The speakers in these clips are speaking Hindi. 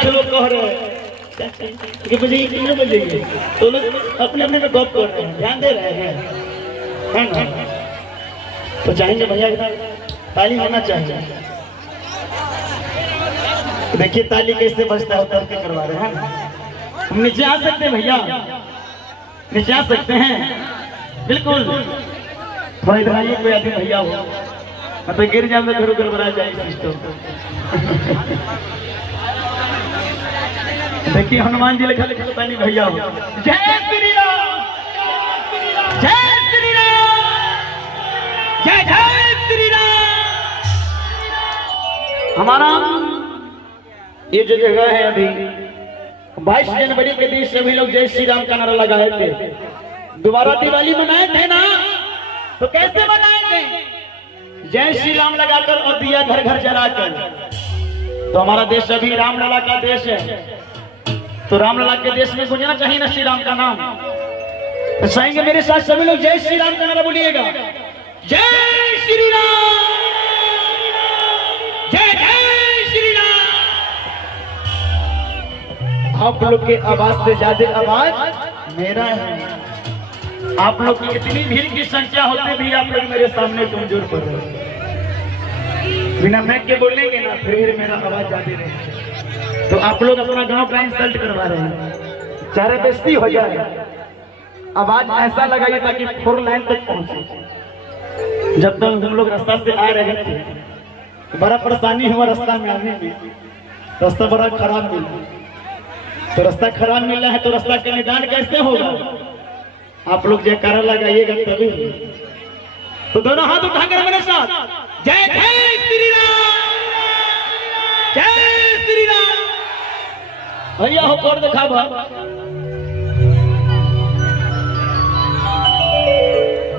कुछ लोग कह रहे हैं कि मुझे क्यों बजेगी, तो लोग अपने अपने में गप कर रहे हैं, ध्यान दे रहे हैं, है ना? तो चाहेंगे भैया ताली होना चाहिए। देखिए ताली कैसे बजता है, उतर के करवा रहे हैं। हम नीचे आ सकते हैं भैया, नीचे आ सकते हैं बिल्कुल। थोड़ा इधर आइए, कोई आदमी भैया हो, तो गिर जाए तो घर गड़बड़ा जाए सिस्टम। देखिए हनुमान जी लिखा लिखा पता नहीं भैया हो। जय श्री राम, जय श्री राम, जय जय श्री राम। हमारा ये जो जगह है अभी 22 जनवरी के दिन सभी लोग जय श्री राम का नारा लगाए थे। दोबारा दिवाली मनाए थे ना, तो कैसे मनाए थे? जय श्री राम लगाकर और दिया घर घर जलाकर। तो हमारा देश अभी रामलला का देश है, तो रामलला के देश में गुंजना चाहिए ना श्री राम का नाम। तो चाहेंगे मेरे साथ सभी लोग जय श्री राम का नारा बोलिएगा। जय श्री राम, जय जय श्री राम। आप लोग के आवाज से ज्यादा आवाज मेरा है। आप लोग की इतनी भीड़ की संख्या होते भी आप लोग मेरे सामने कमजोर पड़ रहे हैं। बिना मैक के बोलेंगे ना फिर मेरा आवाज ज्यादा रहे, तो आप लोग अपना गांव का इंसल्ट करवा रहे हैं। चाहे बेइज्जती हो जाए, आवाज ऐसा लगाइए ताकि 4 लाइन तक पहुंचे। जब तक हम लोग रास्ता से आ रहे थे बड़ा परेशानी हुआ रास्ता में आने में, रास्ता बड़ा खराब मिला। तो रास्ता खराब मिला है तो रास्ता का निदान कैसे होगा? आप लोग जयकारा लगाइएगा तभी। तो दोनों हाथ उठाकर मेरे साथ जय जय श्री राम, जय श्री राम। भैया हो कोड दिखा भा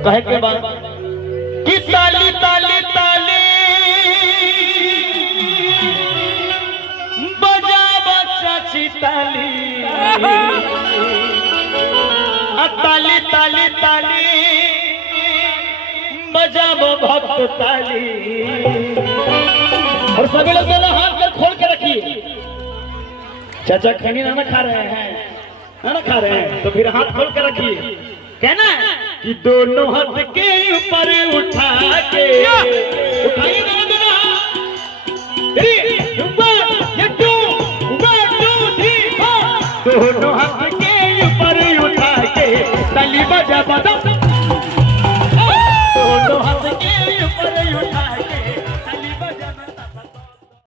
कहे के बाद कि ताली ताली ताली बजा बच्चा ताली, ताली ताली ताली बजाबो भक्त ताली। और सभी लोग दोनों हाथ कर खोल के रखिए। चाचा खनी ना खा रहे हैं, ना खा रहे हैं, तो फिर हाथ खोल के रखिए। कहना कि दोनों हाथ के ऊपर उठा के, उठाइए दोनों हाथ।